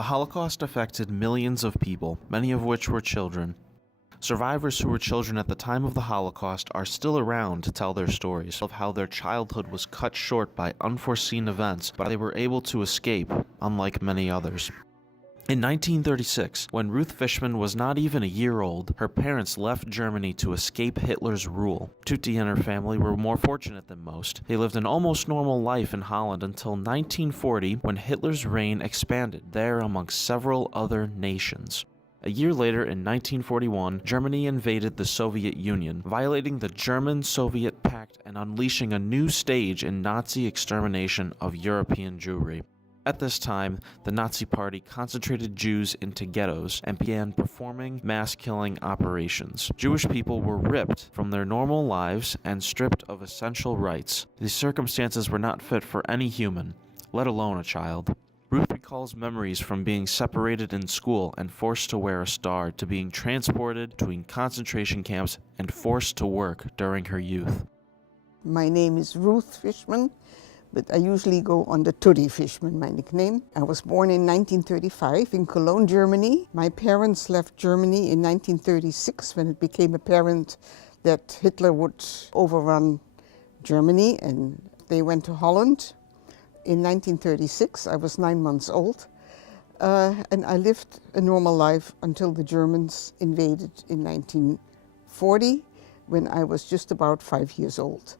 The Holocaust affected millions of people, many of which were children. Survivors who were children at the time of the Holocaust are still around to tell their stories of how their childhood was cut short by unforeseen events, but they were able to escape, unlike many others. In 1936, when Ruth Fishman was not even a year old, her parents left Germany to escape Hitler's rule. Tutti and her family were more fortunate than most. They lived an almost normal life in Holland until 1940, when Hitler's reign expanded there amongst several other nations. A year later, in 1941, Germany invaded the Soviet Union, violating the German-Soviet Pact and unleashing a new stage in Nazi extermination of European Jewry. At this time, the Nazi Party concentrated Jews into ghettos and began performing mass-killing operations. Jewish people were ripped from their normal lives and stripped of essential rights. These circumstances were not fit for any human, let alone a child. Ruth recalls memories from being separated in school and forced to wear a star, to being transported between concentration camps and forced to work during her youth. My name is Ruth Fishman, but I usually go under Tutti Fishman, my nickname. I was born in 1935 in Cologne, Germany. My parents left Germany in 1936 when it became apparent that Hitler would overrun Germany, and they went to Holland. In 1936, I was 9 months old, and I lived a normal life until the Germans invaded in 1940, when I was just about 5 years old.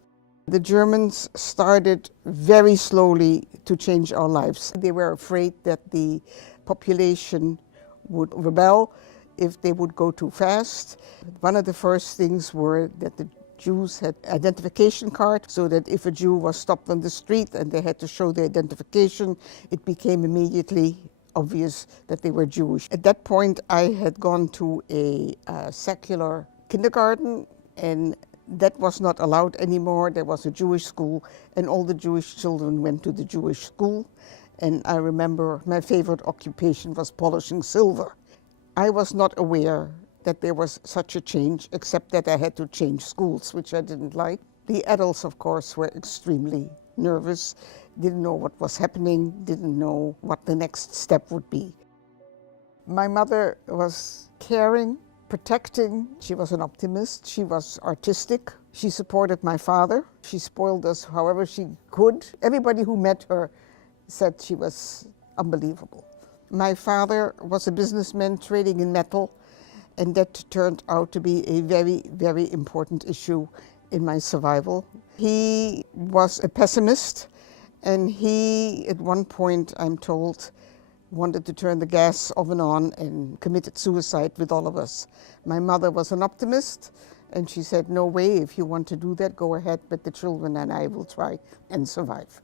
The Germans started very slowly to change our lives. They were afraid that the population would rebel if they would go too fast. One of the first things were that the Jews had identification cards, so that if a Jew was stopped on the street and they had to show their identification, it became immediately obvious that they were Jewish. At that point, I had gone to a secular kindergarten, and that was not allowed anymore. There was a Jewish school, and all the Jewish children went to the Jewish school. And I remember my favorite occupation was polishing silver. I was not aware that there was such a change, except that I had to change schools, which I didn't like. The adults, of course, were extremely nervous, didn't know what was happening, didn't know what the next step would be. My mother was caring, protecting. She was an optimist. She was artistic. She supported my father. She spoiled us however she could. Everybody who met her said she was unbelievable. My father was a businessman trading in metal, and that turned out to be a very, very important issue in my survival. He was a pessimist, and he, at one point, I'm told, wanted to turn the gas oven on and committed suicide with all of us. My mother was an optimist, and she said, no way, if you want to do that, go ahead, but the children and I will try and survive.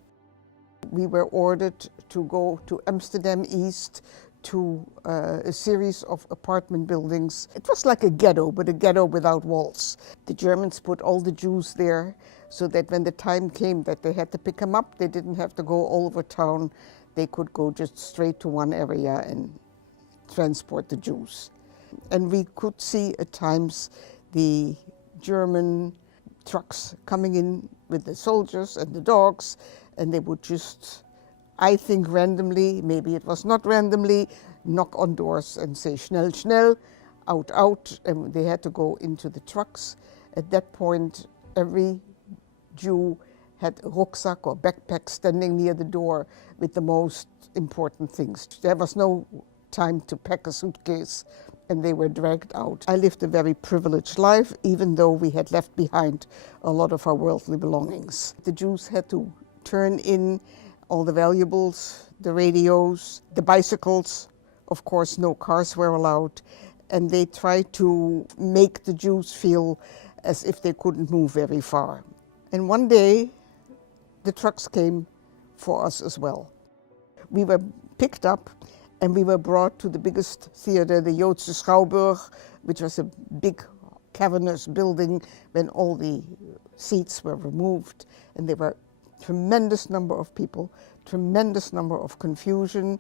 We were ordered to go to Amsterdam East, to a series of apartment buildings. It was like a ghetto, but a ghetto without walls. The Germans put all the Jews there so that when the time came that they had to pick them up, they didn't have to go all over town. They could go just straight to one area and transport the Jews. And we could see at times the German trucks coming in with the soldiers and the dogs, and they would just, I think randomly, maybe it was not randomly, knock on doors and say, schnell, schnell, out, out, and they had to go into the trucks. At that point, every Jew had a rucksack or backpack standing near the door with the most important things. There was no time to pack a suitcase, and they were dragged out. I lived a very privileged life, even though we had left behind a lot of our worldly belongings. The Jews had to turn in all the valuables, the radios, the bicycles. Of course, no cars were allowed. And they tried to make the Jews feel as if they couldn't move very far. And one day, the trucks came for us as well. We were picked up and we were brought to the biggest theater, the Joodse Schouwburg, which was a big cavernous building when all the seats were removed. And there were tremendous number of people, tremendous number of confusion.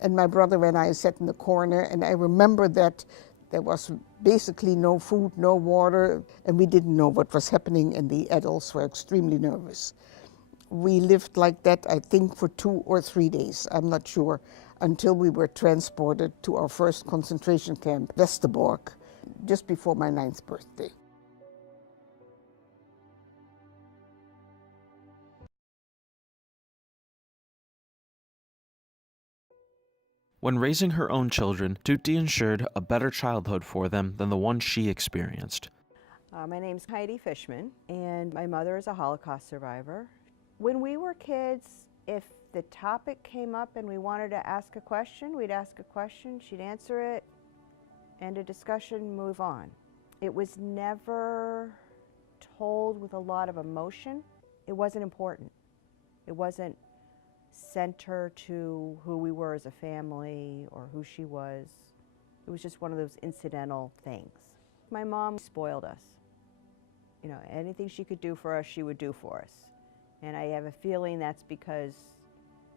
And my brother and I sat in the corner, and I remember that there was basically no food, no water, and we didn't know what was happening, and the adults were extremely nervous. We lived like that, I think, for 2 or 3 days. I'm not sure. until we were transported to our first concentration camp, Westerbork, just before my 9th birthday. When raising her own children, Tutti ensured a better childhood for them than the one she experienced. My name's Heidi Fishman, and my mother is a Holocaust survivor. When we were kids, if the topic came up and we wanted to ask a question, we'd ask a question, she'd answer it, and a discussion, move on. It was never told with a lot of emotion. It wasn't important. It wasn't center to who we were as a family or who she was. It was just one of those incidental things. My mom spoiled us. You know, anything she could do for us, she would do for us. And I have a feeling that's because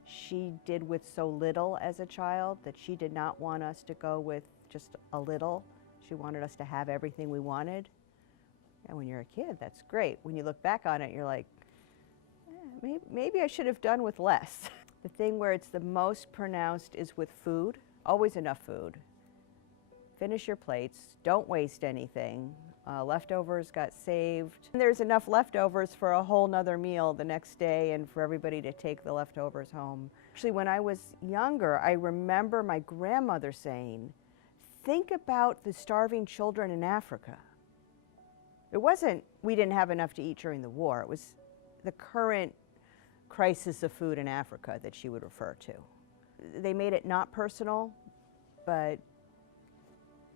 she did with so little as a child that she did not want us to go with just a little. She wanted us to have everything we wanted. And when you're a kid, that's great. When you look back on it, you're like, maybe I should have done with less. The thing where it's the most pronounced is with food. Always enough food. Finish your plates. Don't waste anything. Leftovers got saved. And there's enough leftovers for a whole nother meal the next day and for everybody to take the leftovers home. Actually, when I was younger, I remember my grandmother saying, think about the starving children in Africa. It wasn't we didn't have enough to eat during the war. It was the current crisis of food in Africa that she would refer to. They made it not personal, but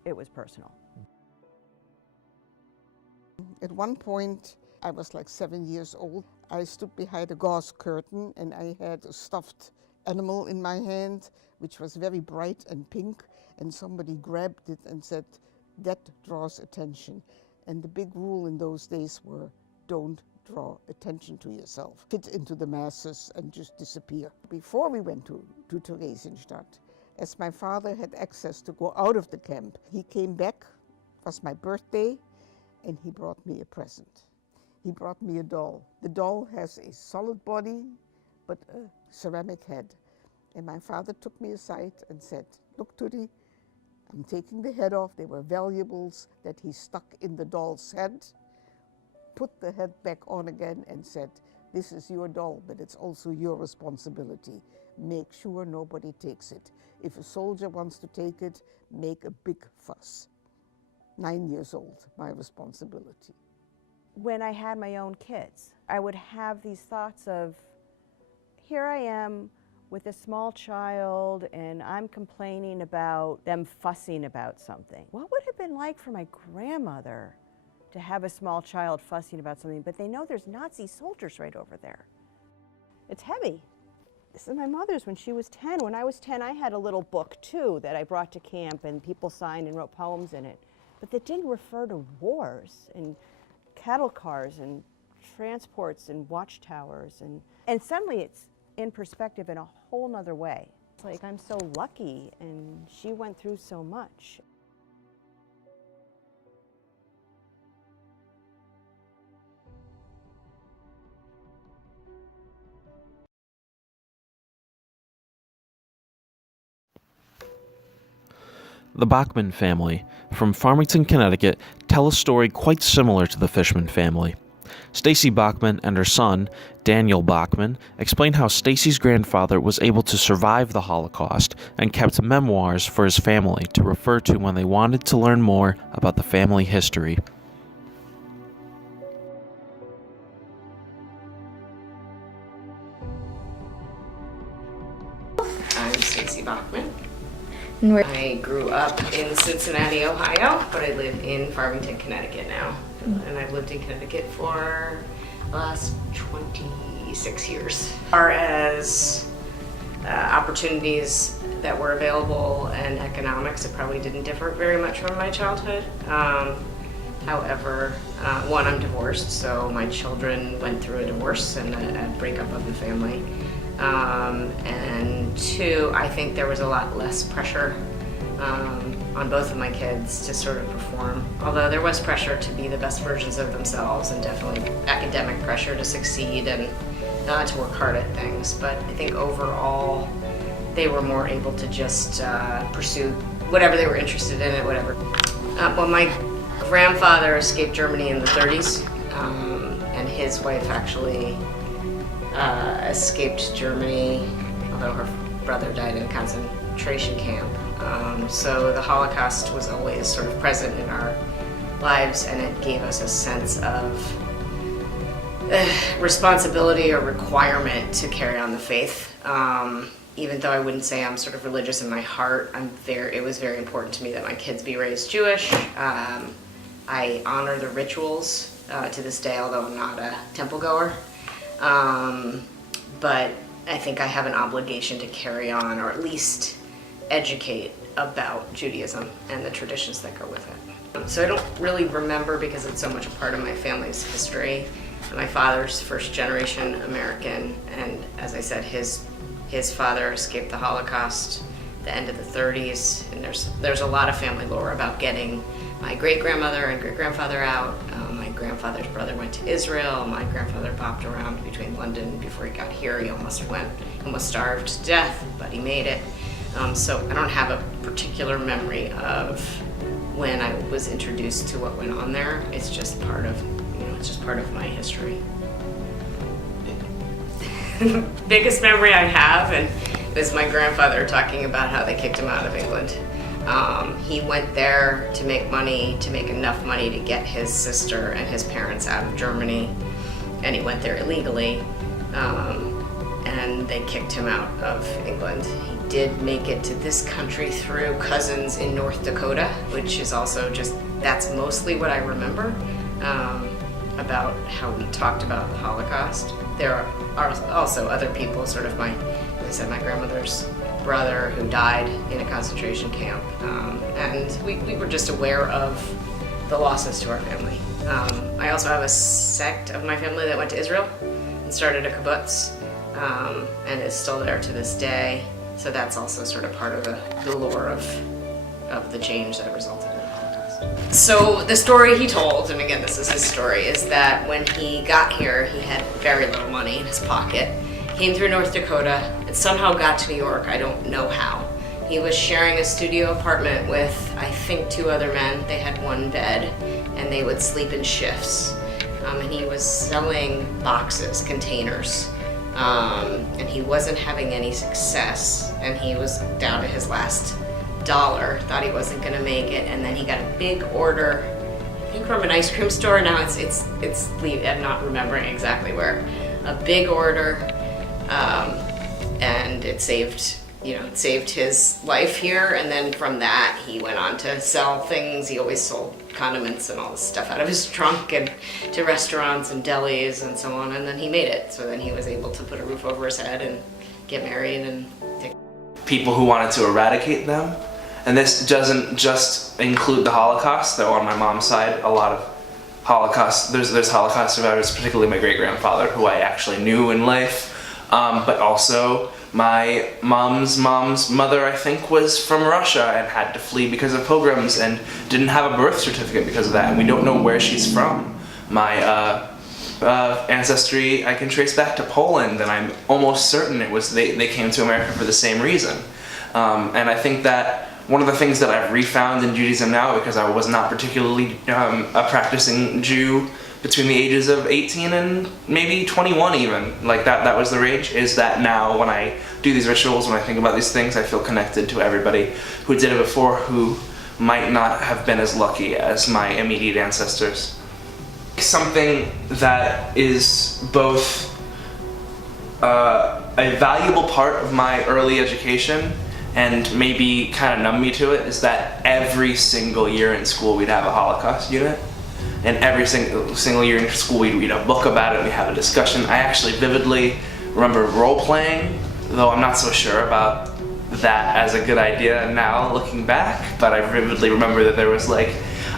it was personal. At one point, I was like 7 years old. I stood behind a gauze curtain and I had a stuffed animal in my hand, which was very bright and pink, and somebody grabbed it and said, that draws attention. And the big rule in those days were, don't draw attention to yourself. Fit into the masses and just disappear. Before we went to Theresienstadt, as my father had access to go out of the camp, he came back, it was my birthday, and he brought me a present. He brought me a doll. The doll has a solid body, but a ceramic head. And my father took me aside and said, look, Tutti, I'm taking the head off. They were valuables that he stuck in the doll's head, put the head back on again and said, this is your doll, but it's also your responsibility. Make sure nobody takes it. If a soldier wants to take it, make a big fuss. 9 years old, my responsibility. When I had my own kids, I would have these thoughts of, here I am with a small child and I'm complaining about them fussing about something. What would it have been like for my grandmother to have a small child fussing about something, but they know there's Nazi soldiers right over there? It's heavy. This is my mother's when she was 10. When I was 10, I had a little book too that I brought to camp and people signed and wrote poems in it. But that didn't refer to wars and cattle cars and transports and watchtowers. And suddenly it's in perspective in a whole nother way. It's like, I'm so lucky and she went through so much. The Bachman family, from Farmington, Connecticut, tell a story quite similar to the Fishman family. Stacy Bachman and her son, Daniel Bachman, explain how Stacy's grandfather was able to survive the Holocaust and kept memoirs for his family to refer to when they wanted to learn more about the family history. I'm Stacy Bachman. I grew up in Cincinnati, Ohio, but I live in Farmington, Connecticut now. And I've lived in Connecticut for the last 26 years. As far as opportunities that were available and economics, it probably didn't differ very much from my childhood. However, one, I'm divorced, so my children went through a divorce and a breakup of the family. And two, I think there was a lot less pressure on both of my kids to sort of perform. Although there was pressure to be the best versions of themselves and definitely academic pressure to succeed and to work hard at things. But I think overall, they were more able to just pursue whatever they were interested in, whatever. Well, my grandfather escaped Germany in the 30s, and his wife actually escaped Germany, although her brother died in a concentration camp. So the Holocaust was always sort of present in our lives, and it gave us a sense of responsibility or requirement to carry on the faith. Even though I wouldn't say I'm sort of religious in my heart, it was very important to me that my kids be raised Jewish. I honor the rituals to this day, although I'm not a temple goer. But I think I have an obligation to carry on, or at least educate about Judaism and the traditions that go with it. So I don't really remember, because it's so much a part of my family's history. My father's first generation American, and as I said, his father escaped the Holocaust at the end of the 30s, and there's a lot of family lore about getting my great-grandmother and great-grandfather out. My grandfather's brother went to Israel. My grandfather bopped around between London before he got here. He almost starved to death, but he made it. So I don't have a particular memory of when I was introduced to what went on there. It's just part of, it's just part of my history. Biggest memory I have, and is my grandfather talking about how they kicked him out of England. He went there to make money, to make enough money to get his sister and his parents out of Germany, and he went there illegally, and they kicked him out of England. He did make it to this country through cousins in North Dakota, which is also that's mostly what I remember about how we talked about the Holocaust. There are also other people, sort of my grandmother's brother who died in a concentration camp, and we were just aware of the losses to our family. I also have a sect of my family that went to Israel and started a kibbutz, and is still there to this day. So that's also sort of part of the lore of the change that resulted in the Holocaust. So the story he told, and again this is his story, is that when he got here he had very little money in his pocket, came through North Dakota, and somehow got to New York. I don't know how. He was sharing a studio apartment with, I think, 2 other men. They had 1 bed, and they would sleep in shifts. And he was selling boxes, containers, and he wasn't having any success, and he was down to his last dollar, thought he wasn't gonna make it, and then he got a big order, I think from an ice cream store. Now I'm not remembering exactly where. A big order, and it saved his life here. And then from that he went on to sell things. He always sold condiments and all this stuff out of his trunk, and to restaurants and delis and so on, and then he made it. So then he was able to put a roof over his head and get married and take people who wanted to eradicate them. And this doesn't just include the Holocaust, though on my mom's side, a lot of Holocaust, there's Holocaust survivors, particularly my great-grandfather, who I actually knew in life, but also my mom's mother, I think, was from Russia and had to flee because of pogroms and didn't have a birth certificate because of that, and we don't know where she's from. My ancestry I can trace back to Poland, and I'm almost certain it was they came to America for the same reason. And I think that one of the things that I've refound in Judaism now, because I was not particularly a practicing Jew between the ages of 18 and maybe 21 even, like that was the range, is that now when I do these rituals, when I think about these things, I feel connected to everybody who did it before, who might not have been as lucky as my immediate ancestors. Something that is both a valuable part of my early education and maybe kind of numb me to it is that every single year in school we'd have a Holocaust unit. And every single year in school we'd read a book about it, we'd have a discussion. I actually vividly remember role-playing, though I'm not so sure about that as a good idea now looking back, but I vividly remember that there was I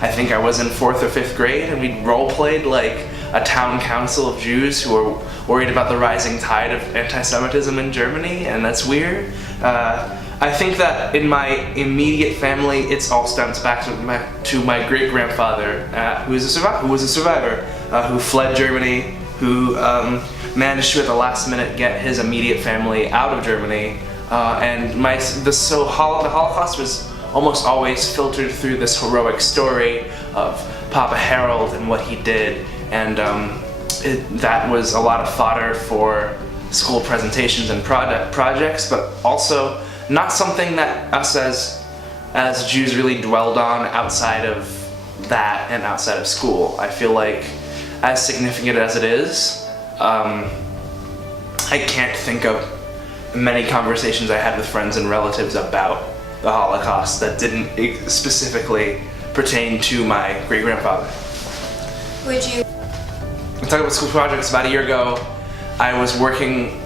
think I was in 4th or 5th grade, and we role-played a town council of Jews who were worried about the rising tide of anti-Semitism in Germany, and that's weird. I think that in my immediate family, it all stems back to my great-grandfather, who was a survivor, who fled Germany, who managed to at the last minute get his immediate family out of Germany, And the Holocaust was almost always filtered through this heroic story of Papa Harold and what he did, and that was a lot of fodder for school presentations and projects, but also not something that us as Jews really dwelled on outside of that and outside of school. I feel like, as significant as it is, I can't think of many conversations I had with friends and relatives about the Holocaust that didn't specifically pertain to my great-grandfather. Would you? I'm talking about school projects. About a year ago, I was working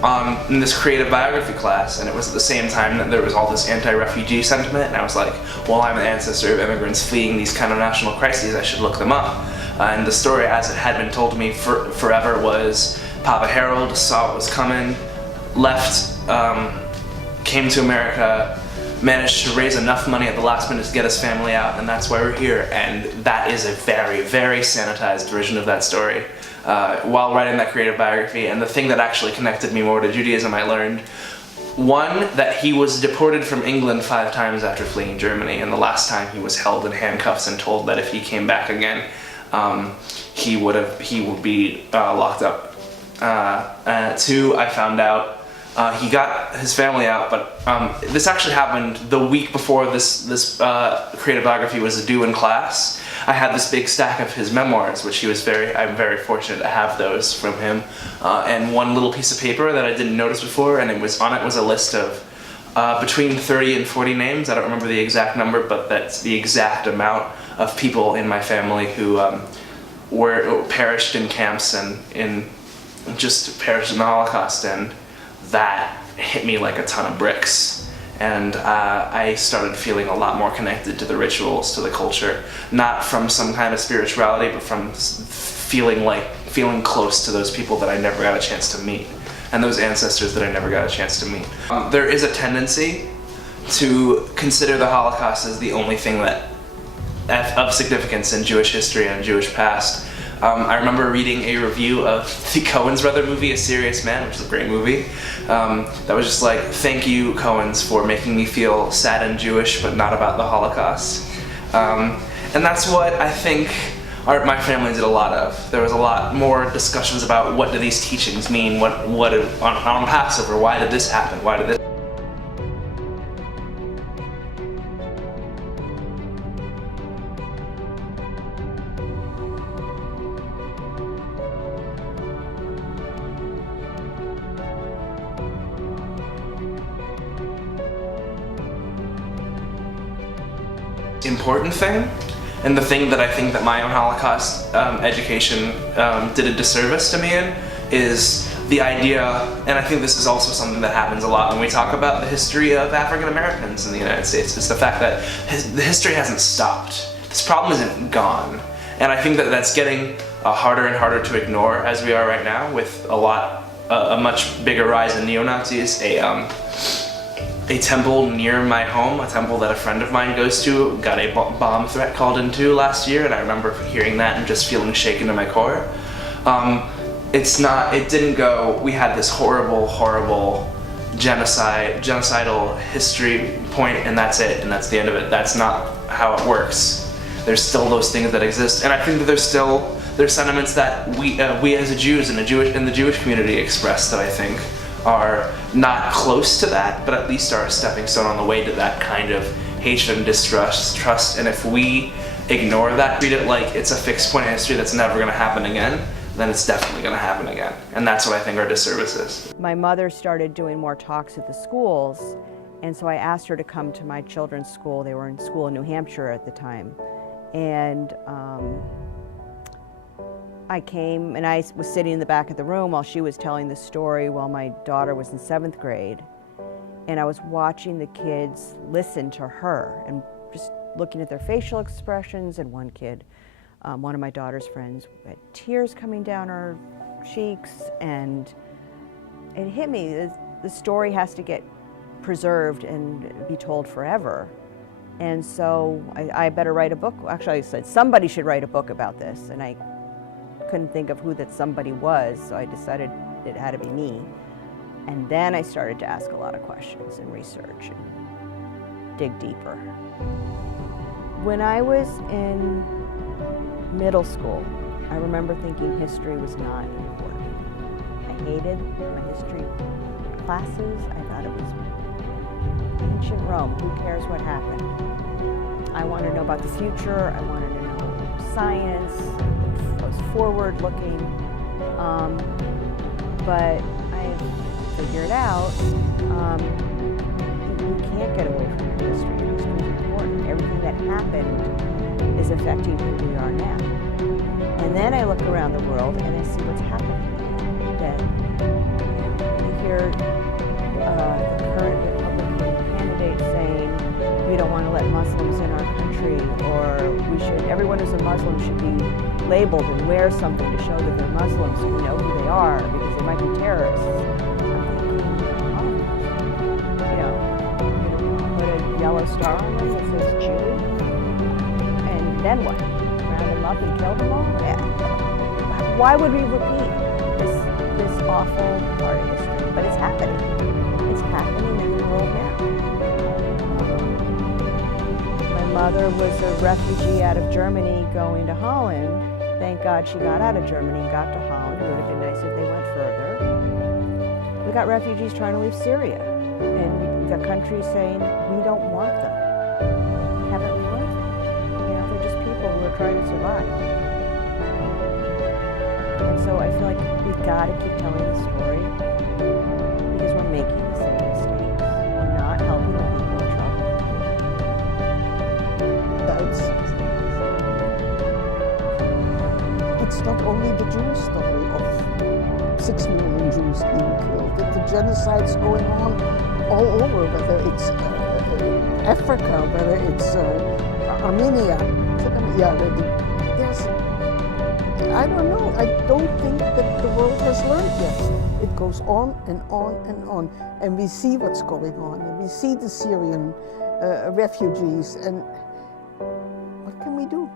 in this creative biography class, and it was at the same time that there was all this anti-refugee sentiment, and I was like, well, I'm an ancestor of immigrants fleeing these kind of national crises, I should look them up. And the story, as it had been told to me forever, was Papa Harold saw what was coming, left, came to America, managed to raise enough money at the last minute to get his family out, and that's why we're here. And that is a very, very sanitized version of that story. While writing that creative biography, and the thing that actually connected me more to Judaism, I learned, one, that he was deported from England 5 times after fleeing Germany, and the last time he was held in handcuffs and told that if he came back again, he would be locked up. 2, I found out he got his family out, but this actually happened the week before this creative biography was due in class. I had this big stack of his memoirs, which I'm very fortunate to have those from him, and one little piece of paper that I didn't notice before, and on it was a list of between 30 and 40 names. I don't remember the exact number, but that's the exact amount of people in my family who were perished in camps and just perished in the Holocaust, and that hit me like a ton of bricks. And I started feeling a lot more connected to the rituals, to the culture, not from some kind of spirituality, but from feeling close to those people that I never got a chance to meet, and those ancestors that I never got a chance to meet. There is a tendency to consider the Holocaust as the only thing of significance in Jewish history and Jewish past. I remember reading a review of the Coen's brother movie, A Serious Man, which is a great movie, that was just like, thank you, Coens, for making me feel sad and Jewish, but not about the Holocaust. And that's what I think my family did a lot of. There was a lot more discussions about what do these teachings mean, what on Passover, why did this happen, why did this. Important thing, and the thing that I think that my own Holocaust education did a disservice to me in, is the idea, and I think this is also something that happens a lot when we talk about the history of African Americans in the United States, is the fact that the history hasn't stopped. This problem isn't gone, and I think that that's getting harder and harder to ignore as we are right now, with a much bigger rise in neo-Nazis. A temple near my home, a temple that a friend of mine goes to, got a bomb threat called into last year, and I remember hearing that and just feeling shaken to my core. It didn't go, we had this horrible genocidal history point, and that's it, and that's the end of it. That's not how it works. There's still those things that exist, and I think that there's sentiments that we as Jews in the Jewish community express that I think are not close to that, but at least are a stepping stone on the way to that kind of hatred and distrust. And if we ignore that, treat it like it's a fixed point in history that's never going to happen again, then it's definitely going to happen again. And that's what I think our disservice is. My mother started doing more talks at the schools, and so I asked her to come to my children's school. They were in school in New Hampshire at the time. And I came, and I was sitting in the back of the room while she was telling the story while my daughter was in 7th grade. And I was watching the kids listen to her and just looking at their facial expressions. And one kid, one of my daughter's friends, had tears coming down her cheeks. And it hit me, the story has to get preserved and be told forever. And so I better write a book. Actually, I said somebody should write a book about this. And I couldn't think of who that somebody was, so I decided it had to be me. And then I started to ask a lot of questions and research and dig deeper. When I was in middle school, I remember thinking history was not important. I hated my history classes. I thought it was ancient Rome. Who cares what happened? I wanted to know about the future. I wanted to know science. I was forward-looking. But I figured out you can't get away from your history. Your history is important. Everything that happened is affecting who we are now. And then I look around the world and I see what's happening. That I hear the current Republican candidate saying we don't want to let Muslims in our country, or everyone who's a Muslim should be labeled and wear something to show that they're Muslims so we know who they are because they might be terrorists. I'm thinking, put a yellow star on them that says Jew, and then what? Round them up and kill them all? Yeah. Why would we repeat this awful part of history? But it's happening. It's happening in the world now. My mother was a refugee out of Germany going to Holland. Thank God she got out of Germany and got to Holland. It would have been nice if they went further. We got refugees trying to leave Syria, and the country's saying, we don't want them. Haven't we learned? They're just people who are trying to survive. And so I feel like we've got to keep telling the story because we're making the same mistakes. We're not helping the people in trouble. It's not only the Jewish story of 6 million Jews being killed. The genocide's going on all over, whether it's Africa, whether it's Armenia. I don't know. I don't think that the world has learned yet. It goes on and on and on. And we see what's going on. And we see the Syrian refugees. And what can we do?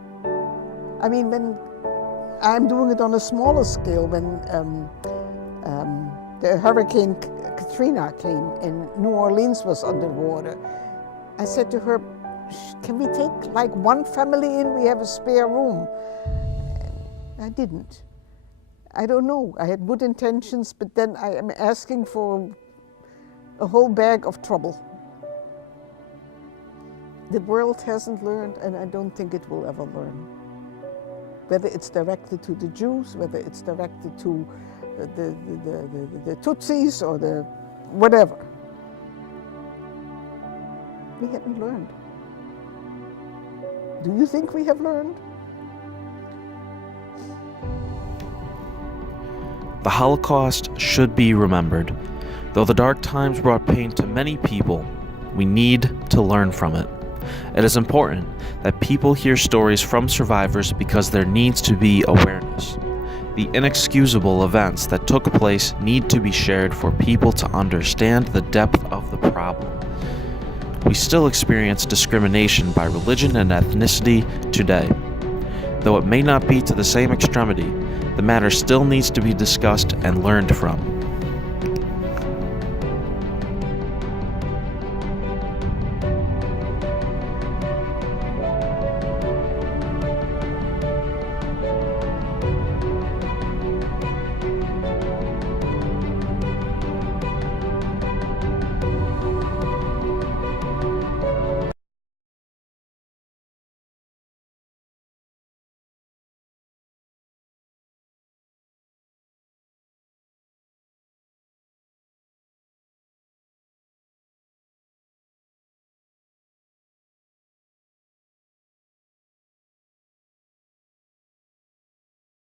I mean, when I'm doing it on a smaller scale, when the Hurricane Katrina came and New Orleans was underwater, I said to her, can we take like one family in? We have a spare room. I didn't. I don't know. I had good intentions, but then I am asking for a whole bag of trouble. The world hasn't learned, and I don't think it will ever learn. Whether it's directed to the Jews, whether it's directed to the Tutsis or the whatever. We haven't learned. Do you think we have learned? The Holocaust should be remembered. Though the dark times brought pain to many people, we need to learn from it. It is important that people hear stories from survivors because there needs to be awareness. The inexcusable events that took place need to be shared for people to understand the depth of the problem. We still experience discrimination by religion and ethnicity today. Though it may not be to the same extremity, the matter still needs to be discussed and learned from.